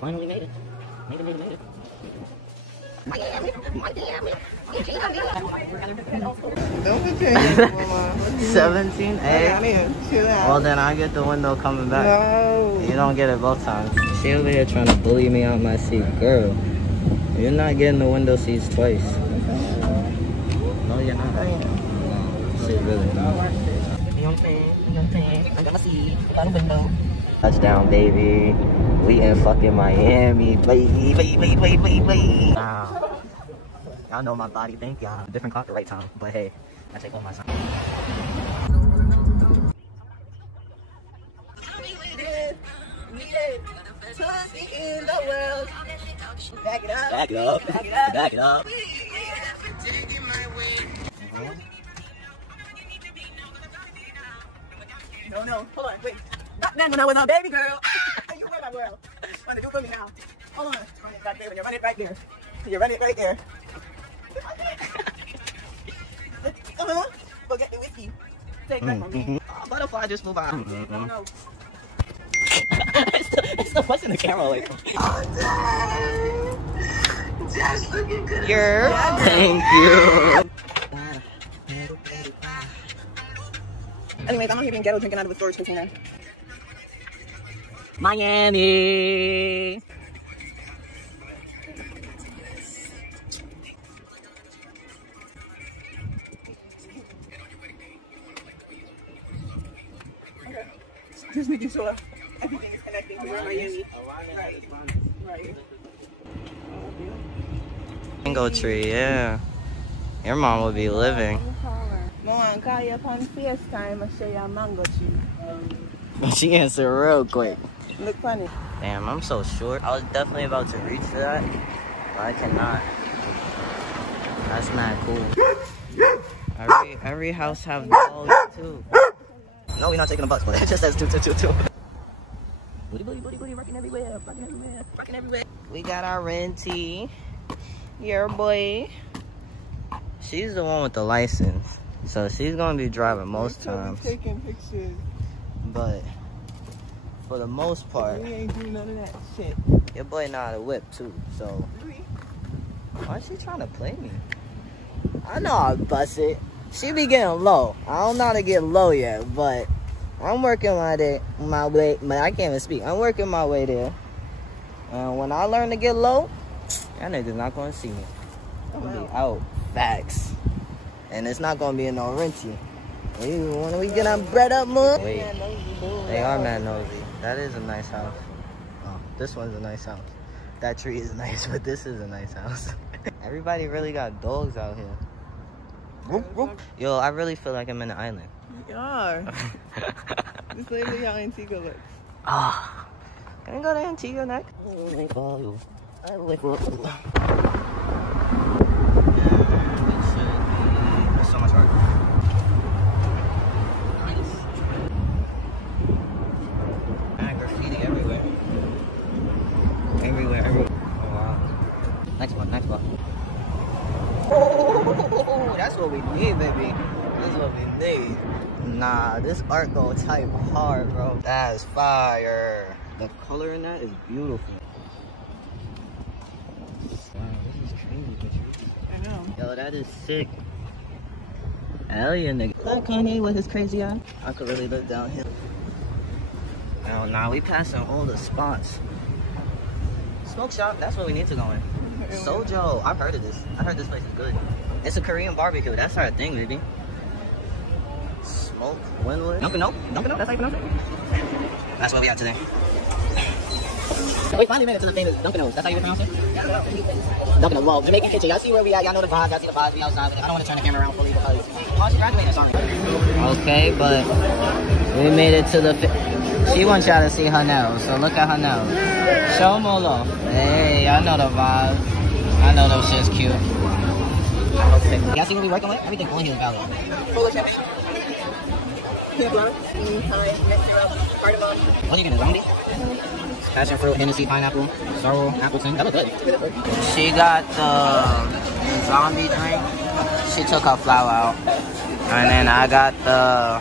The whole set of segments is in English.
Finally made it. Made it. Don't be changing, Mama. 17? Hey. Well, then I get the window coming back. No. You don't get it both times. She over here trying to bully me out my seat. Girl, you're not getting the window seats twice. No, you're not. No, she really not. I got my seat. Got a window. Touchdown, baby. We in fucking Miami, baby. Y'all know my body, thank y'all. Different clock, the right time. But hey, I take all my time. Back it up. Back it up. Back it up. Back it up. No. Hold on. Wait. No, with my baby girl. You were my girl. Want to do for me now? Hold on. Run it back there. When you run it right there. You run it right there. Go get the whiskey. Take that from me. Oh, butterfly just flew by. No. it's still pushing the camera away from me. Oh, just looking good. YERrr. Thank you. Anyways, I'm not even ghetto drinking out of a storage container. Miami. Okay. Just making sure everything is connecting to Miami. Right. Mango tree, yeah. Your mom would be living. I want to call you upon FaceTime and show you a mango tree. She answered real quick. Look funny. Damn, I'm so short. I was definitely about to reach for that, but I cannot. That's mad cool. Every house have dogs too. No, we're not taking a bus, but it just says 2. Booty, rocking everywhere, rocking everywhere. We got our renty. YERrr boy. She's the one with the license, so she's gonna be driving most times. Taking pictures. But for the most part, we ain't doing none of that shit. Your boy know how to whip too, so why is she trying to play me? I know I'll bust it. She be getting low. I don't know how to get low yet, but I'm working my way. I can't even speak. I'm working my way there. When I learn to get low, that nigga's not gonna see me. I'm gonna be out. Facts. And it's not gonna be in no renty. When we get our bread up, man. Wait, they are mad nosy. That is a nice house. Oh, this one's a nice house. That tree is nice, but this is a nice house. Everybody really got dogs out here. Whoop, whoop. Yo, I really feel like I'm in the island. You are. This lady how Antigua looks. Ah, can I go to Antigua next? There's so much art. Graffiti everywhere. Everywhere. Oh wow. Next one. Oh, that's what we need, baby. That's what we need. Nah, this art go type hard, bro. That's fire. The color in that is beautiful. Wow, this is crazy. I know. Yo, that is sick. Hell yeah, nigga. That Kanye with his crazy eye. I could really live down here. Hell nah, we passing all the spots. Smoke shop, that's where we need to go in. Sojo, I've heard of this. I heard this place is good. It's a Korean barbecue. That's our thing, baby. Smoke, Winwood. Dunkunoo, that's how you pronounce it? That's what we have today. We finally made it to the famous Dukunoo. That's how you pronounce it? Dukunoo. Well, Jamaican kitchen. Y'all see where we at. Y'all know the vibe. Y'all see the vibes. We outside. I don't want to turn the camera around fully because she graduated or something. Okay, but we made it to the... She wants y'all to see her nails, so look at her nails. Show them all off. Hey, I know the vibe. I know those shit's cute. Okay. Y'all see what we working with? Everything on here is valid. Full of champagne. What are you gonna zombie? Passion fruit, Hennessy, pineapple, sorrel, Appleton. That looks good. She got the zombie drink. She took her flower out. And then I got the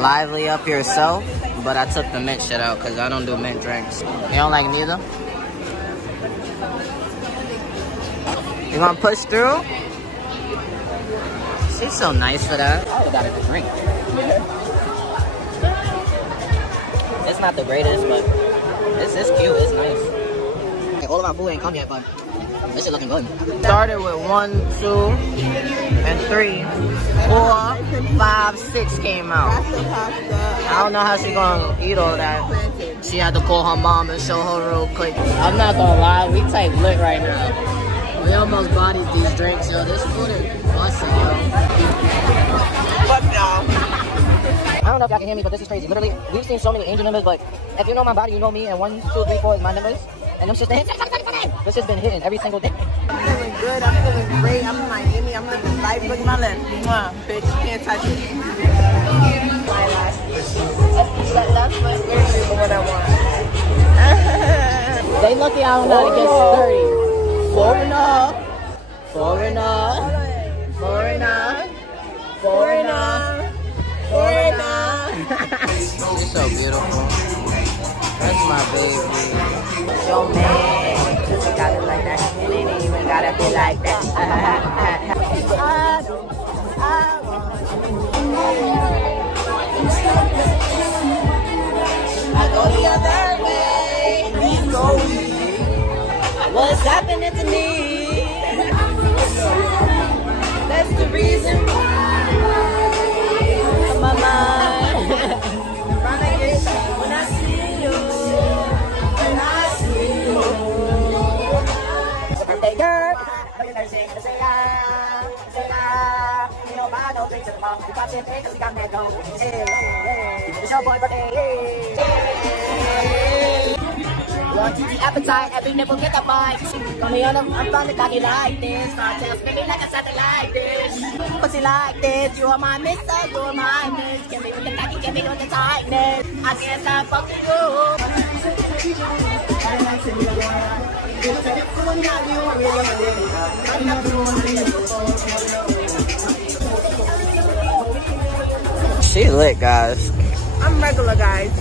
lively up yourself. but I took the mint shit out because I don't do mint drinks. You don't like neither? You gonna push through? She's so nice for that. I got a drink. It's not the greatest, but it's cute. It's nice. All of our food ain't come yet, but this shit looking good. Started with 1, 2, and 3, 4, 5, 6 came out. I don't know how she gonna eat all that. She had to call her mom and show her real quick. I'm not gonna lie, we type lit right now. We almost bodied these drinks, yo. This food is busting, yo. Fuck y'all. I don't know if y'all can hear me, but this is crazy. Literally, we've seen so many angel numbers, but if you know my body, you know me, and 1, 2, 3, 4 is my numbers. And I'm just hitting. This has been hitting every single day. I'm feeling good. I'm feeling great. I'm in Miami. I'm living life. Look at my left. Bitch, you can't touch it. My life. That's what I want. They lucky I don't know how to get sturdy. Foreigner. Foreigner. Foreigner. Foreigner. Foreigner. You're so beautiful. That's my baby. Yo, man. Cause you got it like that. And it ain't even gotta be like that. I go the other way. We go. What's happening to me? That's the reason why my mind. When I see you, when I see you. Birthday girl, you know, buy no drinks at the bar. We pop champagne because we got mad dough. It's your boy birthday. Want to the appetite, every nipple get a bite. Come here, I'm from the cocky like this. Start telling me like a something like this. Pussy like this, you are my mister, you are my miss. Give me with the cocky, give me with the tightness. I can't stop fucking you. She lit, guys. I'm regular, guys.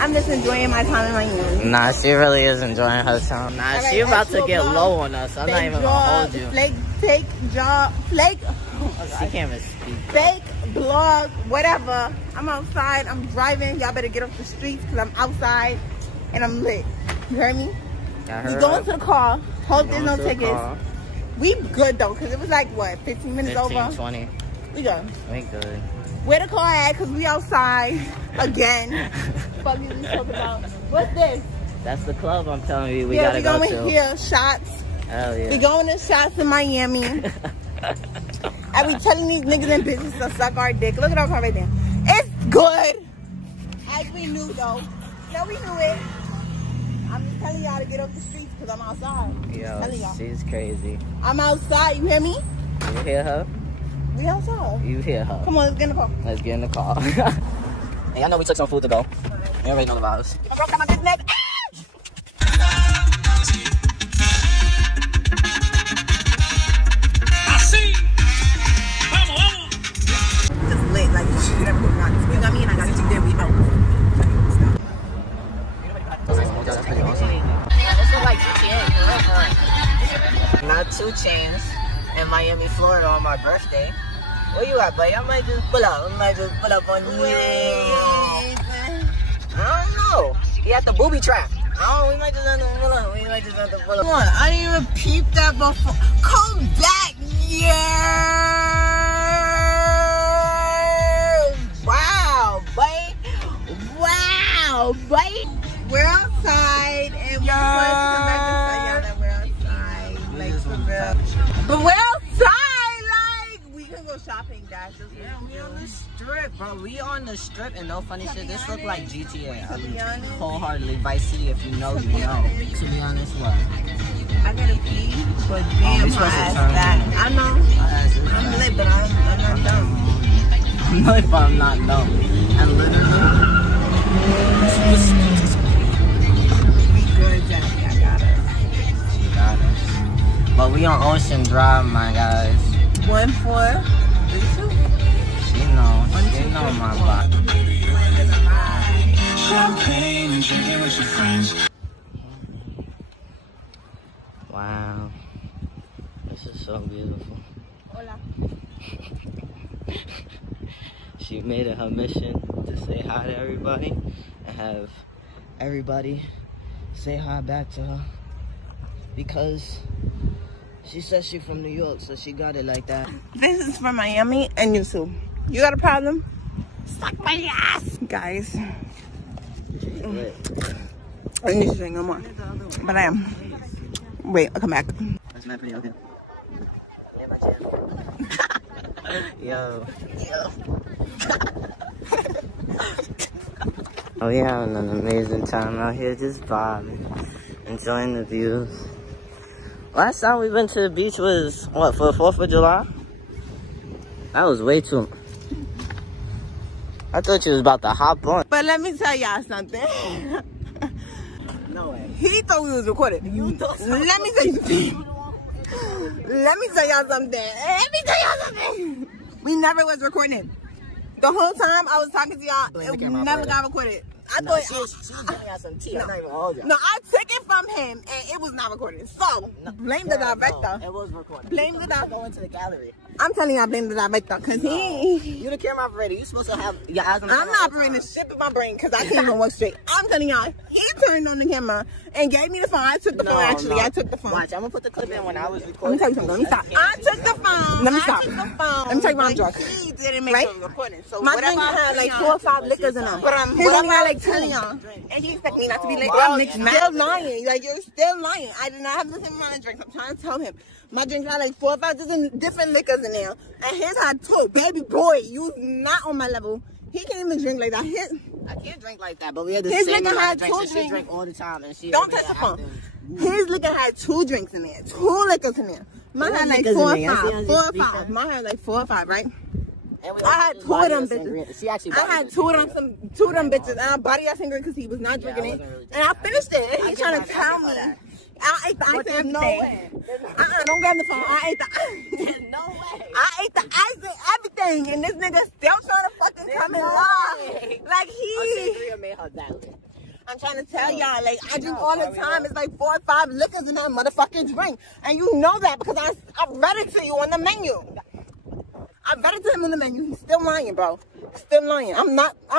I'm just enjoying my time in Miami. Nah, she really is enjoying her time. Nah, she about to get low on us. I'm not even gonna hold you. Fake jaw, flake. She can't even speak. Fake blog, whatever. I'm outside. I'm driving. Y'all better get off the streets because I'm outside and I'm lit. You heard me? We going to the car. Hope there's no tickets. We good though, because it was like what, 15 minutes over? 20. We good. We good. Where the car at? Because we outside again. Fuck you talking about. What's this? That's the club I'm telling you we gotta go to. Yeah, we going here. Shots. Hell yeah. We going to shots in Miami. And we telling these niggas in business to suck our dick. Look at our car right there. It's good. As we knew though. Yeah, we knew it. I'm just telling y'all to get off the streets because I'm outside. Yo, she's crazy. I'm outside. You hear me? You hear her? We outside. You hear her. Come on, let's get in the car. Let's get in the car. Hey, I know we took some food to go. You already know the vibes. I broke down my big neck. I see. Vamos. Just lit, like you got me and I got you. Then we out. That's pretty awesome. This is like 2 chains, not 2 chains in Miami, Florida on my birthday. Where you at, buddy? I might just pull up. I might just pull up on you. I don't know. He at the booby trap. We might just have to pull up. We might just have to pull up. Come on, I didn't even peep that before. Come back, yeah. Wow, boy. Wow, boy. We're outside and we're going to come back and tell y'all that we're outside. Like, for real. But we're outside, like, we can go shopping, guys. Yeah, we on the strip, bro. We on the strip and no funny shit. This look like GTA. Wholeheartedly Vice City. If you know, you know. To be honest, what? I gotta pee, but damn, my ass back. I know. I'm lit, but I'm not dumb. No, if I'm not dumb. And literally. But we on Ocean Drive, my guys. 1-4. She know my body. champagne and drinking with your friends. Wow. This is so beautiful. Hola. She made it her mission to say hi to everybody and have everybody say hi back to her because she says she's from New York, so she got it like that. This is for Miami and you too. You got a problem? Suck my ass, guys. I need to drink no more, but I am. Wait, I'll come back. That's not pretty okay. Yo. Oh yeah, having an amazing time out here, just vibing, enjoying the views. Last time we went to the beach was, what, for the 4th of July? That was way too... I thought you was about to hop on. But let me tell y'all something. No way. He thought we was recorded. You thought so. Let me tell you something. Let me tell y'all something. We never was recording. The whole time I was talking to y'all, it never got recorded. I thought she was giving us some tea. I'm not even gonna hold you. No, I took it from him and it was not recorded. So blame the director. It was recorded. Blame the director. Go into the gallery. I'm telling y'all, blame the director because he. You the camera operator. You supposed to have your eyes on the camera. I'm not operating shit with my brain because I can't even work straight. I'm telling y'all, he turned on the camera and gave me the phone. I took the phone. Actually, I took the phone. Watch, I'm gonna put the clip in when I was recording. Let me tell you something. Let me stop. I took the phone. Let me stop. Let me tell you what I'm drunk. He didn't make the recording. So my drink had like 4 or 5 liquors in them. But I'm only got like 10 y'all. And he expect me not to be late. I'm still lying. Like, you're still lying. I did not have the same amount of drinks. I'm trying to tell him. My drink had like 4 or 5 different liquors in there. And his had 2. Baby boy, you not on my level. He can't even drink like that. I can't drink like that, but we had the same liquor had drinks. 2 drinks. She drink all the time. And she don't touch the phone. His liquor had 2 drinks in there. 2 liquors in there. Mine had like 4 or 5. 4 or 5. Mine had like 4 or 5, right? I had 2 of them bitches. I had 2 of them bitches, and I body that sangria because he was not drinking it, and I finished it. And he's trying to tell me I ate the ice cream. No way. Don't grab the phone. I ate the. No way. I ate the ice and everything, and this nigga still trying to fucking come and lie. Like he. Made her that way. I'm trying to tell y'all, like, I drink all the time. It's like 4 or 5 liquors in that motherfucking drink, and you know that because I read it to you on the menu. I read it to him on the menu. He's still lying, bro. Still lying. I'm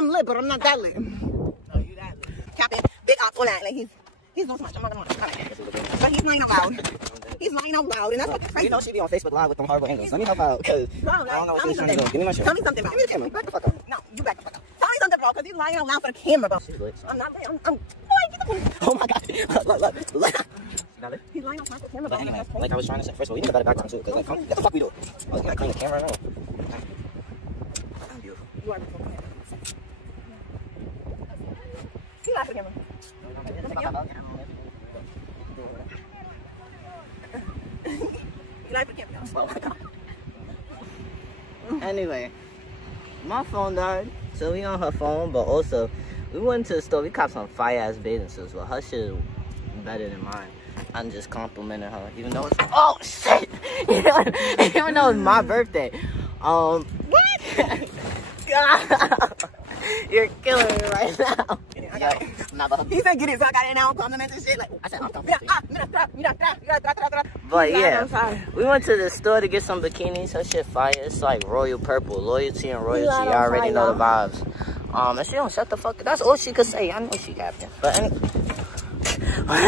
lit, but I'm not that lit. Oh, you that lit. Cap it, bit off, all that. Like, he's no touch. I'm not gonna lie. But he's lying out loud. He's lying out loud, and that's fucking crazy. You know she be on Facebook Live with them horrible angles. Let me help out, because I don't know what she's trying to do. Give me my shit. Tell me something, bro. Give me the camera. Back the fuck up. No, you back the fuck up. Tell me something, bro, because he's lying out loud for the camera, bro. I'm not lit. Oh my god. Look. He's lying out loud for the camera, bro. But anyway, like I was trying to say, first of all, you need a better background too, because like, what the fuck we do? Oh, you gotta clean the camera now. I'm beautiful. You are beautiful. He lied for the camera. You lied for the camera. Oh my god. Anyway, my phone died, so we on her phone, but also, we went to the store, we copped some fire-ass bathing suits, but her shit is better than mine. I'm just complimenting her, even though it's, oh shit! Even though it's my birthday. What? God, you're killing me right now. He said get it, so I got it now, compliments and shit. Like, I said, but yeah, we went to the store to get some bikinis. Her shit fire. It's like royal purple, loyalty and royalty. I already know the vibes. And she don't shut the fuck up. That's all she could say. I know she captain. But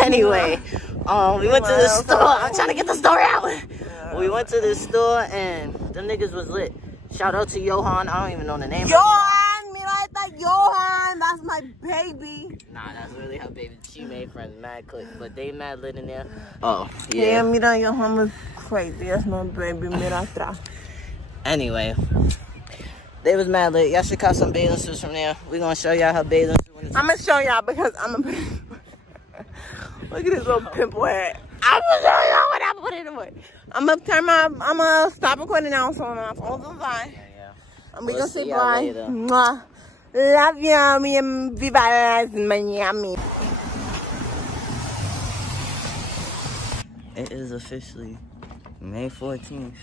anyway, we went to the store. I'm trying to get the story out. We went to the store and the niggas was lit. Shout out to Johan. I don't even know the name. Johan, mira esta Johan. That's my baby. Nah, that's really her baby. She made friends, mad quick, but they mad lit in there. Oh, yeah. Yeah, mira, Johan was crazy. That's my baby. Mira atrás. Anyway, they was mad lit. Y'all should cop some bathing suits from there. We gonna show y'all her bathing suit. I'm gonna show y'all because I'm a. Look at this little pimple head. I'm gonna show y'all what I put in the way. I'm gonna stop recording now, so my phone's on fine. Yeah. And we gonna say bye. Mwah. Love you, me and Viva Miami. It is officially May 14th,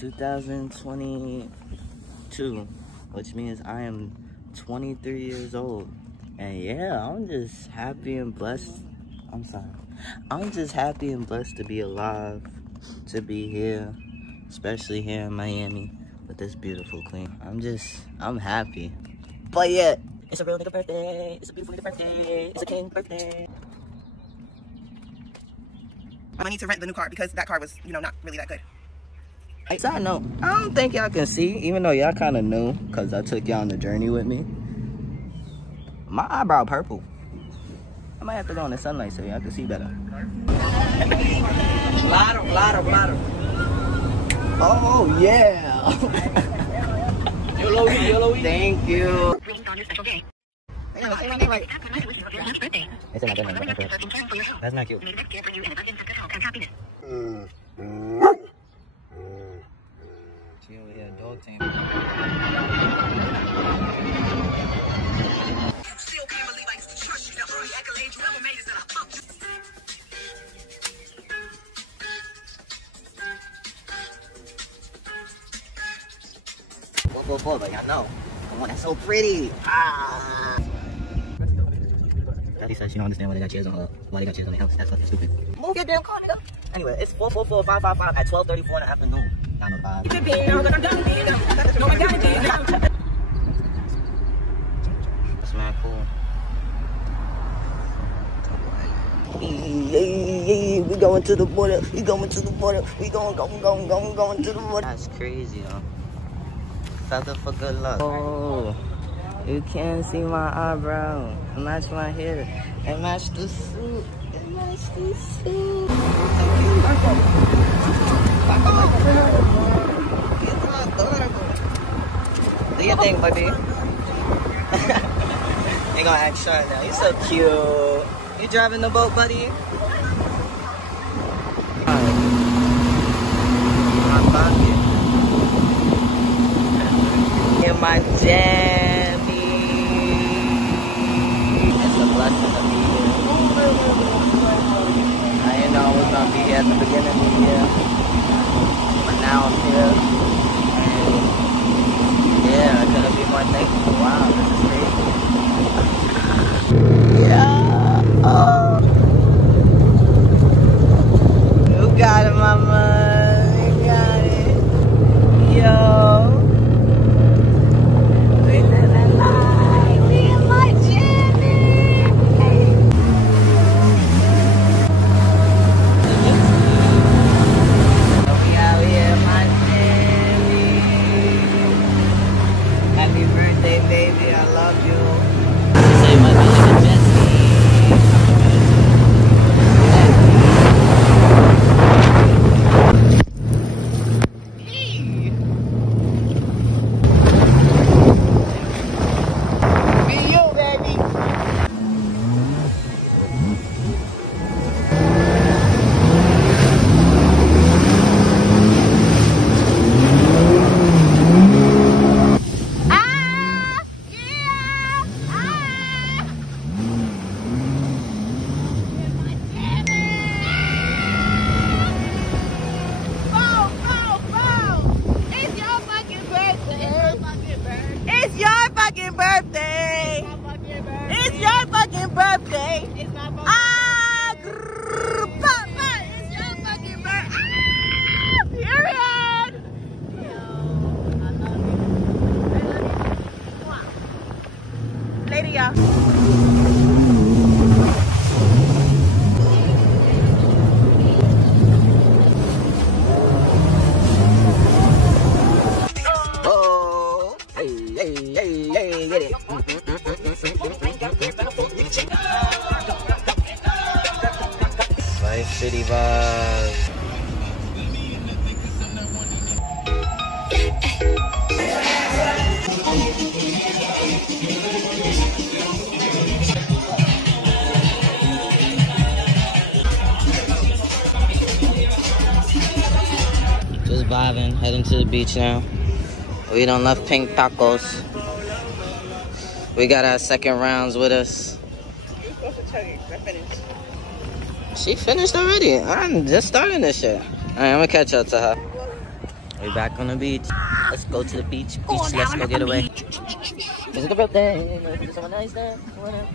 2022, which means I am 23 years old. And yeah, I'm just happy and blessed. I'm sorry. I'm just happy and blessed to be alive, to be here, especially here in Miami with this beautiful queen. I'm happy. But yeah, it's a real nigga birthday. It's a beautiful nigga birthday. It's a king birthday. I'm gonna need to rent the new car because that car was, you know, not really that good. Side note, I don't think y'all can see, even though y'all kind of knew, because I took y'all on the journey with me. My eyebrow purple. I might have to go in the sunlight so y'all can see better. Claro. Oh, yeah. YOLO. Thank you. That's not cute. She over here dog team. But y'all know the one that's so pretty. Daddy said she don't understand why they got chairs on why they got chairs on the house. That's fucking stupid. Move your damn car, nigga. Anyway, it's 444-555 at 12:34 in the afternoon. Down the vibe. That's man cool. Yeah, we going to the border. We going to the border. We going to the border. That's crazy, though. Feather for good luck. Oh, you can't see my eyebrow. It match my hair. It match the suit. It match the suit. Do your thing, baby. You gonna act shy now. You're so cute. You driving the boat, buddy? My pocket. In my jammy. It's a blessing to be here. I didn't know I was gonna be here at the beginning of the year, but now I'm here. And yeah, I couldn't be more thankful. Wow, this is crazy. Yeah. Oh. You got it, mama. You got it. Yo. City vibes. Just vibing, heading to the beach now. We done left Pink Tacos. We got our second rounds with us. You're supposed to tell you, I finished. She finished already. I'm just starting this shit. Alright, I'm gonna catch up to her. We back on the beach. Let's go to the beach. Let's go get away. Is it a birthday? Is someone nice there? Whatever.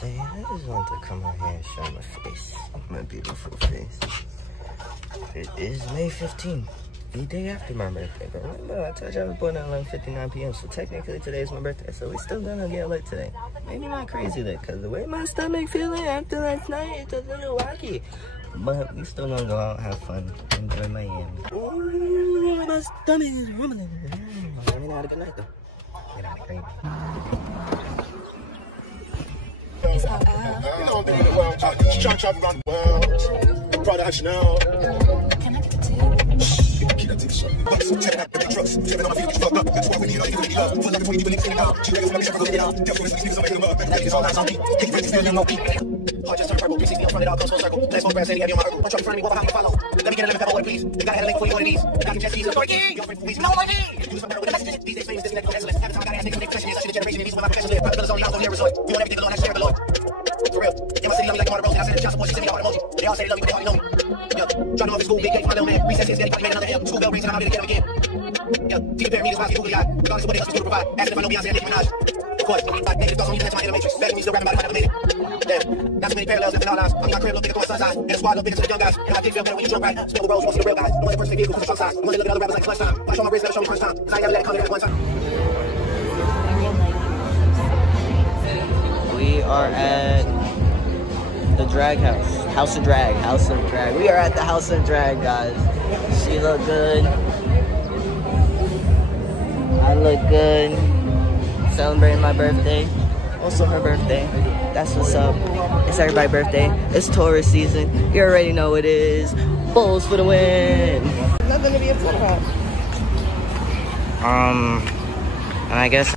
I just want to come out here and show my face, my beautiful face. It is May 15th, the day after my birthday. But remember, I told you I was born at 11:59 p.m. So technically today is my birthday. So we still gonna get lit today. Maybe not crazy lit, cause the way my stomach feeling after last night, it's a little wacky. But we still gonna go out, have fun, enjoy Miami. Ooh, my stomach is rumbling. I mean, I had a good night though. Get out of crazy. You know I'm doing the world, just trying to travel around the world. Proud of action now. Can I get the tip? Keep that tip shut. Checking out the big trucks. Living on my feet, fucked up. That's why we need all you really love. Full like the way you believe in it now. She ready for my mission, go get it out. Devil with these niggas, I'm making them up. Like it's all eyes on me. Take friends, still in low key. Heart just turned purple. 360 on front, it all comes full circle. Let's go grab Sandy, heavy on my Urkel. Don't try to front me, walk behind me, follow. Let me get a lemon pepper, boy, please. You gotta have a link before you go to these. Got some Jesse, some King. No money. Use my with the messages. These days, famous, this next excellence. Every time I gotta ask niggas, make questions. Such a generation, and these are my professional live. Brothers only, I was on here resort. We want everything the Lord, I share the Lord. For real. In my city, love me like Marta Rose. And I send the child support, she send me all the emoji. They all say they love me, but they hardly know me. Yeah. Dropped off at school, big cake for my little man. Recess is getting got me, made another M. School bell rings, and I'm out here to get him again. Yeah. TV pair of meters, why I see googly eye. Regardless of what they hustle to provide. Asking if I know Beyonce and Nicki Minaj. Of course, like negative thoughts on me, that's my inner matrix. Begging me, still rapping about it, I made it. Damn. Not so many parallels left in our lives. I'm not crib, little bigger, sun's eyes. And a squad, little bigger to the young guys. And I think feel better when you drunk, right? Spill the roads, you won't see the real guys. The one that person vehicle, cause the trunk size. The one that look at other rappers like clutch time. I show my wrist, never show me first time. Cause I ain't never let it come in at one time. We are at the drag house. House of Drag. House of Drag. We are at the House of Drag, guys. She look good. I look good. Celebrating my birthday. Also her birthday. That's what's up. It's everybody's birthday. It's tourist season. You already know it is. Bulls for the win. Nothing to be upset about. And I guess.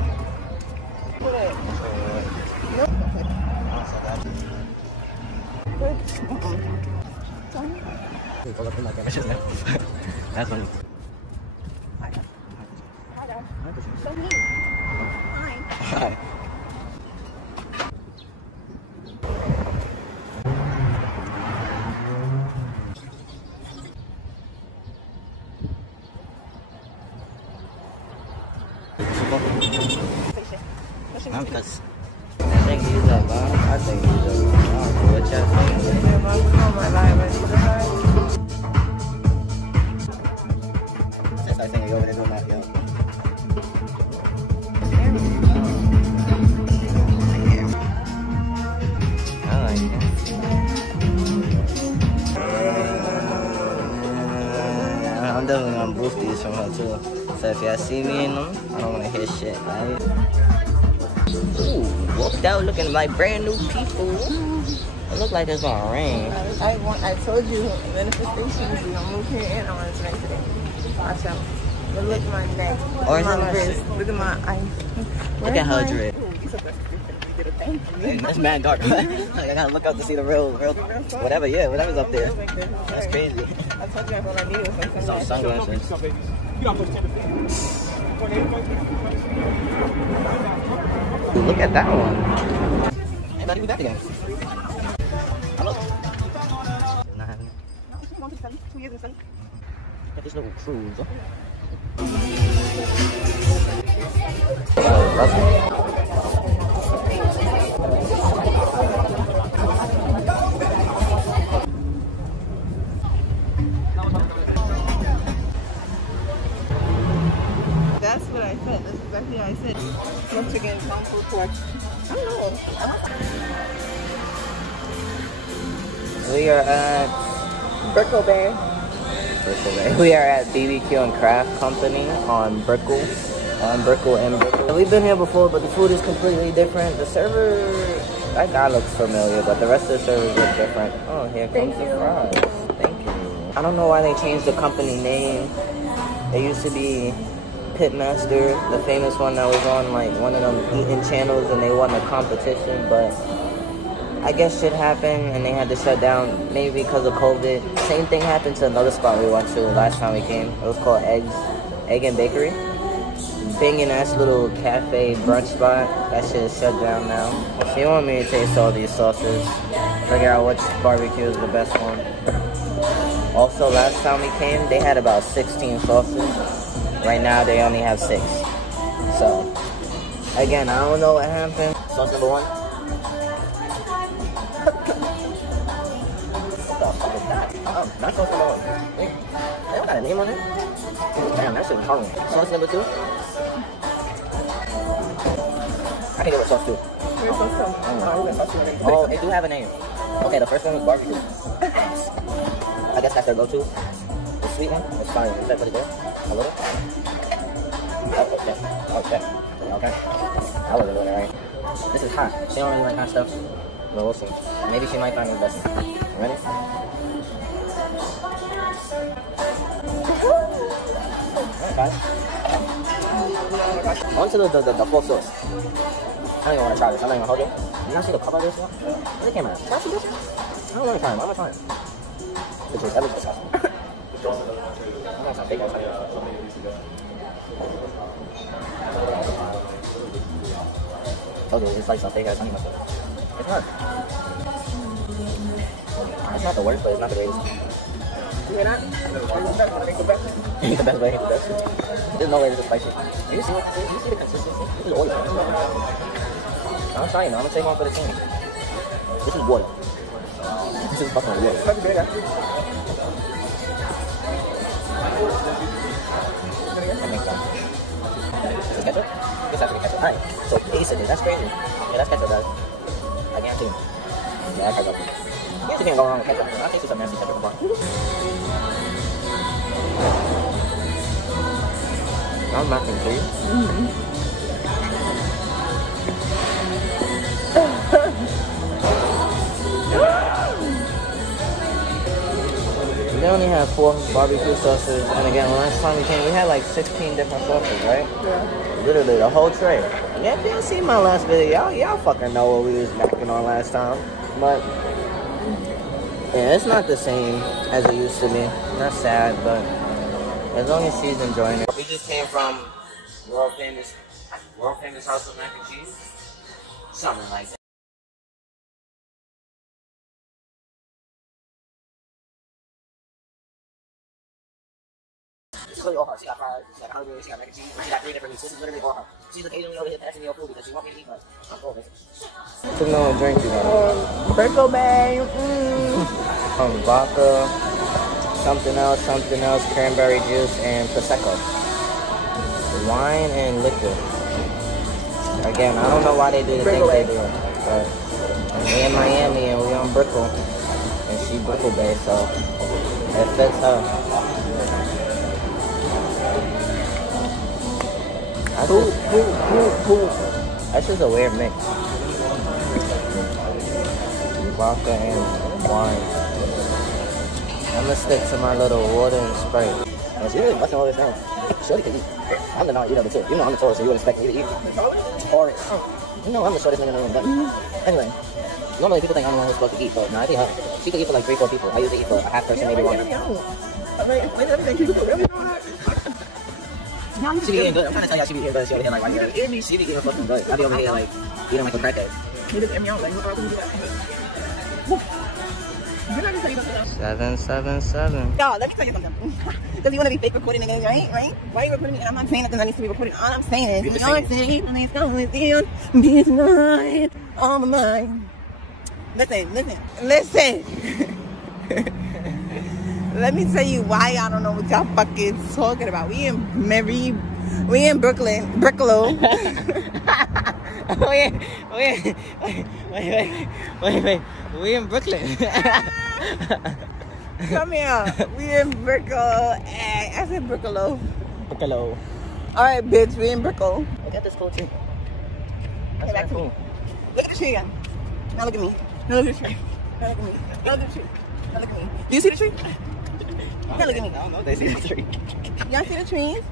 That's funny. Hi. Because I think he's up, I think he's up. I don't know what y'all think. I think I over there doing that, yo. I like it. I'm definitely gonna boost these from her too. So if y'all see me in them, I don't wanna hear shit, right? Ooh, walked out looking like brand new people. It look like it's gonna rain. I told you, manifestations, you gonna move here and I want to tonight today. Watch out. But look at my neck. Or my wrist. Look at my eyes. Look at her drip. That's mad dark. Like, I gotta look up to see the real, whatever, yeah, whatever's up there. That's crazy. I told you all I needed was like some sunglasses. Ooh, look at that one. Ain't not even that again. Hello. Not having it. 2 years and something. Got this little cruise. That's what I said. That's exactly what I said. Once again, time for report. I don't know. We are at Brickle Bay. We are at BBQ and Craft Company on Brickle. On Brickle and Brickle. We've been here before, but the food is completely different. The server, that guy looks familiar, but the rest of the servers look different. Oh, here comes the fries. Thank you. I don't know why they changed the company name. It used to be Pitmaster, the famous one that was on like one of them eating channels, and they won a competition, but I guess shit happened and they had to shut down, maybe because of COVID. Same thing happened to another spot we went to last time we came. It was called Egg and Bakery. Banging ass little cafe brunch spot. That shit is shut down now. She wanted me to taste all these sauces, figure out which barbecue is the best one. Also, last time we came, they had about 16 sauces. Right now, they only have 6. So, again, I don't know what happened. Sauce number 1. Oh, that's sauce number 1. Wait, they don't got a name on it? Damn, that shit is hard. Sauce number 2? I can get with sauce 2. Oh, they do have a name. Okay, the first one was barbecue. I guess that's their go-to. The sweet one? It's fine. Is that pretty good? A little? Oh, okay. Okay. Okay. I wasn't doing it right. This is hot. She don't really like hot stuff. But we'll see. Maybe she might find me the best. Ready? Alright, guys. On to the full sauce. I don't even want to try this. I'm not even hold it. You not see the cover of this one? Where's the camera? Can I see this one? I don't want to try it. I'm going to try it. Which is, that looks disgusting. I'm going to try bacon. Told you, it's like some fake ass honey mustard. It's not. It's not the worst, but it's not the greatest. You hear that? It's the best way. There's no way this is spicy. Do you see what? Do you see the consistency? This is oil. I'm trying. I'm gonna take one for the team. This is water. This is fucking water. Is this ketchup? This has to be ketchup. Alright, so basically, that's crazy. Yeah, that's ketchup, guys. I guarantee you. Yeah, that's ketchup. You can't go wrong with ketchup. I'll taste some nasty ketchup before. I'm mac and cheese. They only have 4 barbecue sauces, and again, last time we came, we had like 16 different sauces, right? Yeah. Literally the whole tray. Yeah, if you didn't see my last video, y'all fucking know what we was macking on last time. But yeah, it's not the same as it used to be. Not sad, but as long as she's enjoying it. We just came from world famous house of mac and cheese, something like that. It's really all her. She got fries, she got hungry, she got mac and cheese, she got 3 different meats. This is literally all her. She's occasionally over here passing me your food because she wants me to eat, but I'm full, basically. What's no drink you got? Brickle Bay. Vodka, something else, cranberry juice, and Prosecco. Wine and liquor. Again, I don't know why they do the things they do. But we in Miami and we on Brickle. And she Brickle Bay, so it fits her. That's just a weird mix. Vodka and wine. I'm gonna stick to my little water and Sprite. She really busting all this down. Shorty can eat. I'm the non-eater too. You know I'm the tallest, so you would expect me to eat. Or, you know I'm the shortest nigga in the room. But anyway, normally people think I'm the one who's supposed to eat, but no, I think her. She could eat for like 3-4 people. I usually eat for a half person, maybe one. She be eating good. I'm trying to tell y'all she be eating good. She over here like, why you eat me? She be eating fucking good. I be over here like eating like a crackhead. 777. Y'all, let me tell you something. Does you want to be fake recording again, right? Why are you recording me? And I'm not saying nothing that needs to be recorded. All I'm saying is, you know what I'm saying? It's going down. Be mine. All my mind. Listen. Let me tell you why y'all don't know what y'all fucking talking about. We in Brooklyn. Bricklow. Wait. We in Brooklyn. Come here. We in Brickle. I said Bricklow. Bricklow. Alright, bitch. We in Brickle. Look at this cool tree. That's back to cool. me. Look at the tree again. Now look at me. Now look at the tree. Now look at me. Now look at the tree. Now look at me. Do you see the tree? Now look at me. I don't know if they see the tree. Y'all see the trees?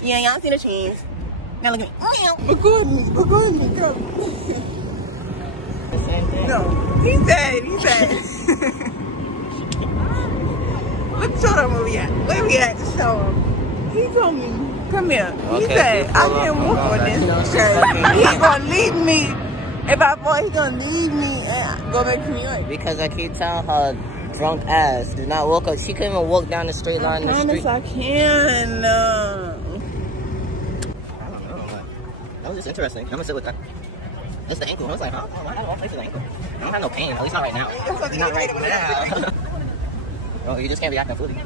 Yeah, y'all see the trees. Now look at me. Record me, girl. The same thing. No, he said. What show that movie at? Where we at to show him? He told me, come here. He said, I can't walk on this because he's going to leave me. If I fall, he's going to leave me and go back to New York. Because I keep telling her drunk ass did not walk up. She couldn't even walk down the straight line in the street. I can. I don't know. That was just interesting. I'm going to sit with that. That's the ankle. I was like, huh? Why do I place the ankle? I don't have no pain. At least not right now. Not right now. Oh, you just can't be acting foolish.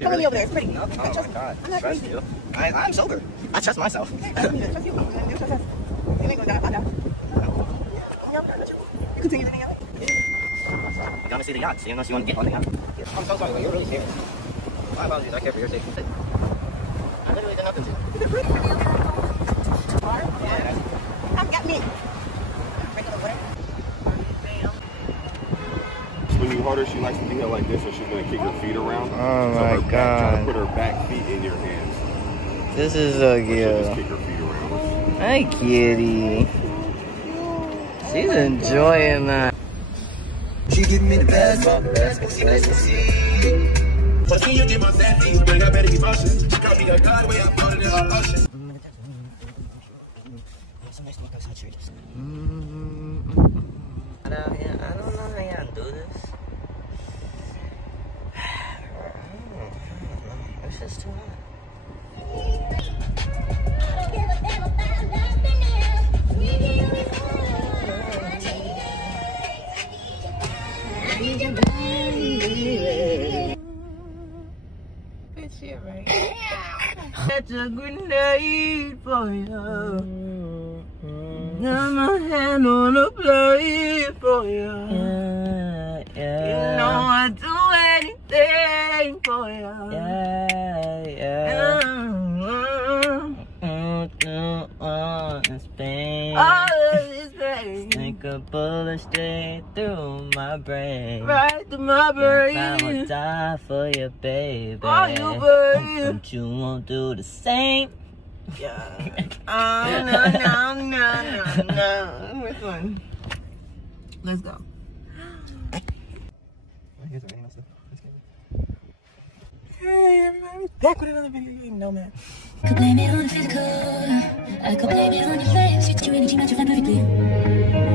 Come on, over there. It's pretty. No, oh my God. I'm not Trust you. I'm sober. I trust myself. Trust you. You ain't gonna die. I'll die. You continue to yell. You want to see the yacht, so unless you want to get on the yacht. I'm so sorry, you're really serious. My apologies, I care for your safety. I literally did nothing to you. Come get me. When you hold her, she likes to be held like this, so she's gonna kick her feet around. Oh so my her God! Try to put her back feet in your hands. This is so cute. Just kick her feet around. Hi, kitty. She's enjoying that. She give me the best, she nice to see. For see you give my sanity, but I better be cautious. She got me a God way, I'm putting it all ocean. I don't know how y'all do this. It's just too hot. Bitch, yeah, right. That's a grenade for you. Got my hand on a plate for you. You know I'd do anything for you. All of this pain. Think a bullet straight through my brain. Right to my brain. I would die for you, baby. For you, baby. But you won't do the same. Yeah. No. Which one? Let's go. Hey, everybody. Back with another video game. No, man. Could blame it on the physical. I could blame it on your face. You do anything that you find perfectly.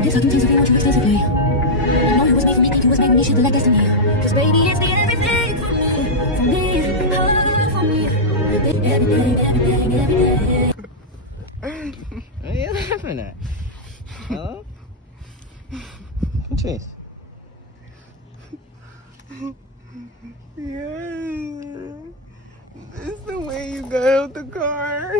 This fucking things what you excessively. I know it was made for me, think it was made for me, should like destiny. Cause baby, it's the everything for me, oh, for me. Everything. What are you laughing at? Hello? Patrice. Yeah. This is the way you got out the car.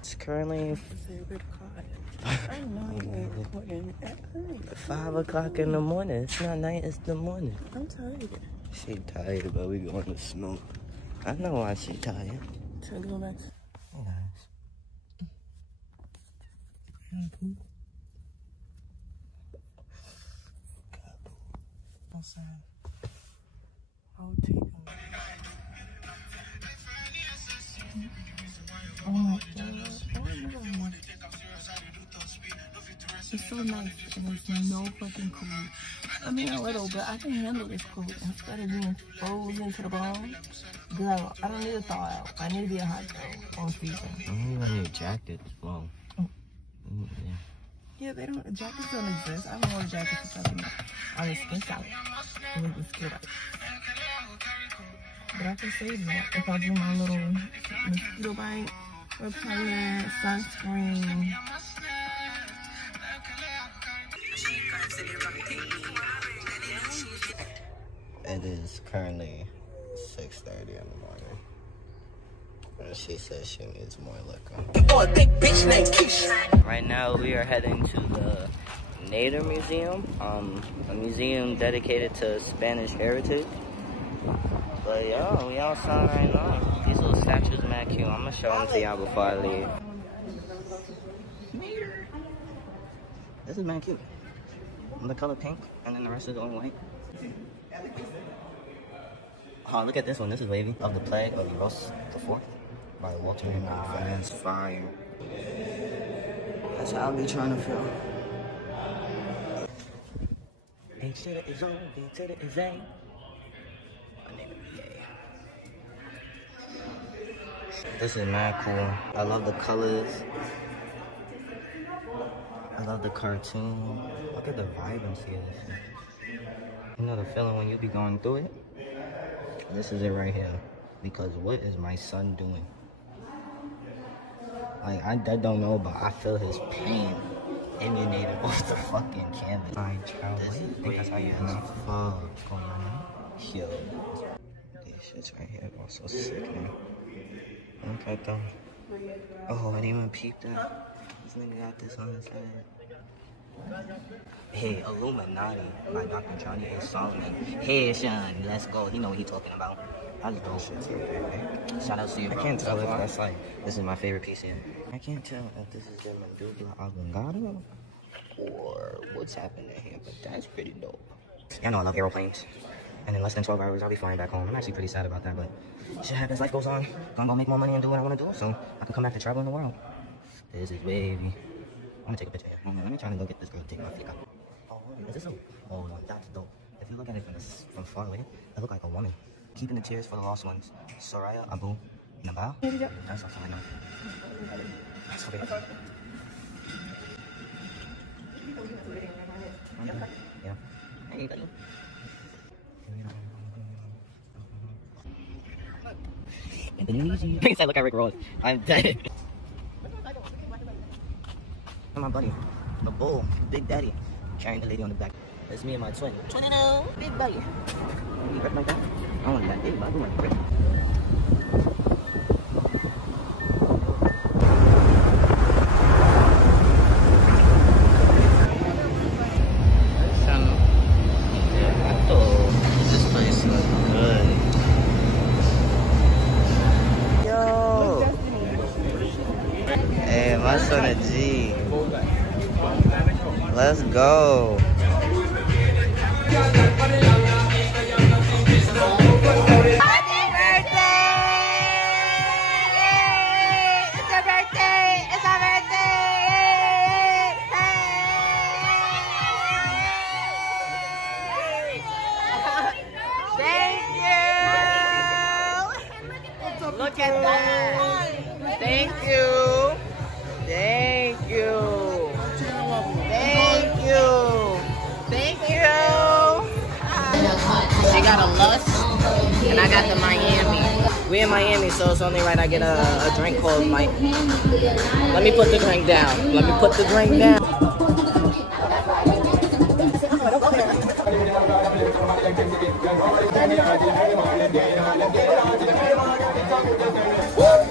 It's currently I know you ain't recording at night. 5 o'clock in the morning. It's not night, it's the morning. I'm tired. She tired, but we going to smoke. I know why she tired. So go back. Hey guys. Outside. I would take them. Oh my God. It's so nice and there's no fucking cold. I mean a little, but I can handle this cold instead of being frozen to the bone. Girl, I don't need to thaw out. I need to be a hot girl on season. I don't even need jackets. Well, Yeah, they don't. Jackets don't exist. I don't want jackets or something. I was skin out. I was scared out. But I can save that if I do my little mosquito bite, repellent, sunscreen. it is currently 6:30 in the morning. And she says she needs more liquor. Right now we are heading to the YERrr Museum, a museum dedicated to Spanish heritage. But yo, we outside right now. These little statues mad cute. I'm gonna show them to y'all before I leave. This is mad cute. the color pink, and then the rest is all white. Oh, look at this one. This is wavy. Of the Plague of Eros the Fourth by Walter Nah, that's fire. That's how I be trying to feel. H to the is O, B to the is A. This is mad cool. I love the colors. I love the cartoon. Look at the vibrancy of this thing. You know the feeling when you be going through it? This is it right here. Because what is my son doing? Like, I don't know, but I feel his pain emanated off the fucking canvas. This is great as fuck. Yo. These shits right here are so sick, man. Look at them. Oh, I didn't even peep that. This nigga got this on his head. Hey, Illuminati by Dr. Johnny A. Solomon. Hey, Sean, let's go. He know what he talking about. I just don't shit. Shout out to you, bro. I can't tell if that's like, this is my favorite piece here. I can't tell if this is the medulla oblongata or what's happening here, but that's pretty dope. Yeah, I know I love aeroplanes. And in less than 12 hours, I'll be flying back home. I'm actually pretty sad about that, but shit happens, life goes on. I'm gonna make more money and do what I wanna do, so I can come back to traveling the world. This is wavy. I'm gonna take a picture here. Let me try to go get this girl to take my flick out. Oh, is this a... Oh, no, that's dope. If you look at it from far away, it look like a woman. Keeping the tears for the lost ones. Soraya Abu Nabal? That's also I know. That's okay. Yeah. Hey, buddy. Thanks, I look at Rick Ross. I'm dead. And my buddy, the bull, Big Daddy, carrying the lady on the back. That's me and my twin. Dukunoo, Big Buddy. You grip like that? I don't want that big, but I do want to grip. This place looks good. Yo! Hey, my son a G. Let's go. Happy birthday! It's your birthday! It's our birthday! Thank you! Look at that! Thank you! Thank you! Thank you! Thank you! She got a Lust, and I got the Miami. We in Miami, so it's only right I get a drink called Mike. Let me put the drink down. Let me put the drink down.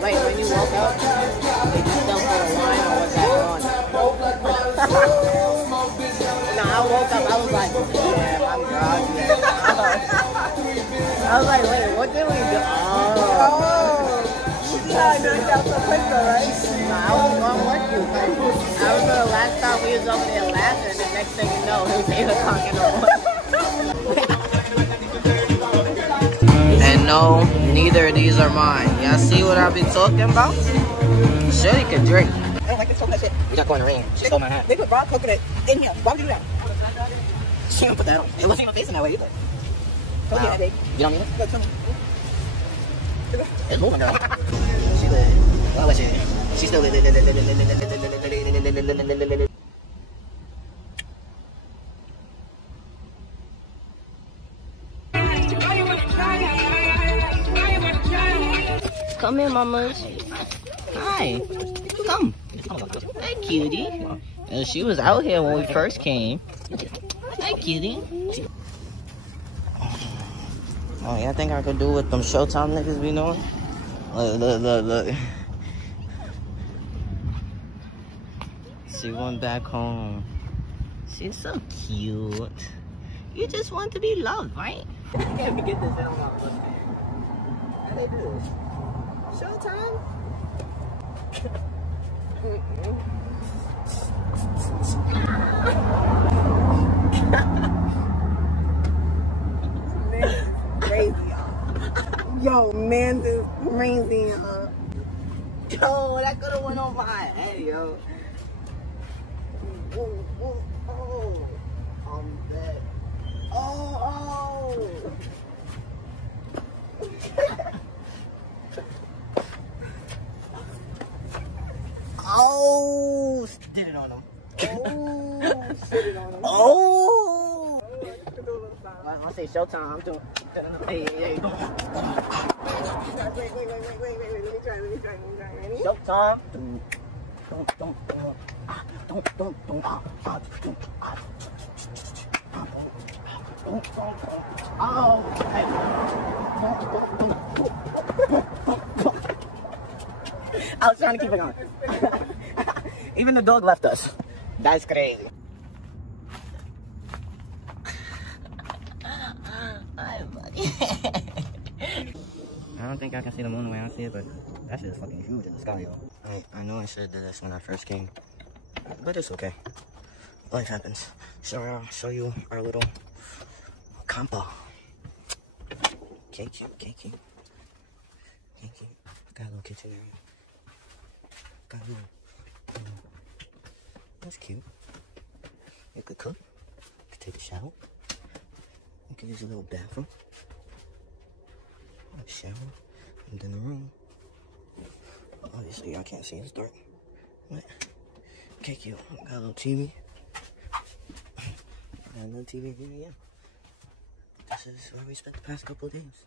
Wait, when you walk out, did you dump for a wine or was that on? No, I woke up, I was like, damn, I'm groggy. I was like, wait, what did we do? Oh. Yeah, I know you got so quick though, right? No, I was going with you. I remember the last time we was over there laughing, and the next thing you know, it was 8 o'clock in the morning. And no, neither of these are mine. Y'all see what I've been talking about? Shorty could drink. I don't like this coconut shit. We got going to rain. She stole my hat. They put raw coconut in here. Why would you do that? She didn't put that on. It wasn't even facing that way either. Don't get that big. You don't need it? Look, come on. It's moving, girl. She lit. Well, what she? She still lit. Come here, mamas. Hi. Come. Hey, cutie. She was out here when we first came. Hi, cutie. Oh, yeah, I think I could do what them Showtime niggas be doing. Look. She went back home. She's so cute. You just want to be loved, right? You can't get this out of my book. How they do this? Showtime? man is crazy. Yo, that could have went on my head, yo. Oh, oh, oh. I'm dead. Oh, oh. Oh, did it on him. Oh, shit it on him. Oh. I say showtime. I'm doing. Hey, there you go. Wait. Let me try. Ready? Showtime. Oh. I was trying to keep it going. Even the dog left us. That's crazy. Hi, buddy. I don't think I can see the moon the way I see it, but that shit is fucking huge in the sky, yo. I know I said this when I first came, but it's okay. Life happens. So I'll show you our little campa. Cute. Got a little kitchen area. Got a little. That's cute. You could cook. You could take a shower. You could use a little bathroom. A shower. And then the room. Obviously, I can't see. It's dark. But, okay, cute. Got a little TV. Got a little TV here, yeah. This is where we spent the past couple of days.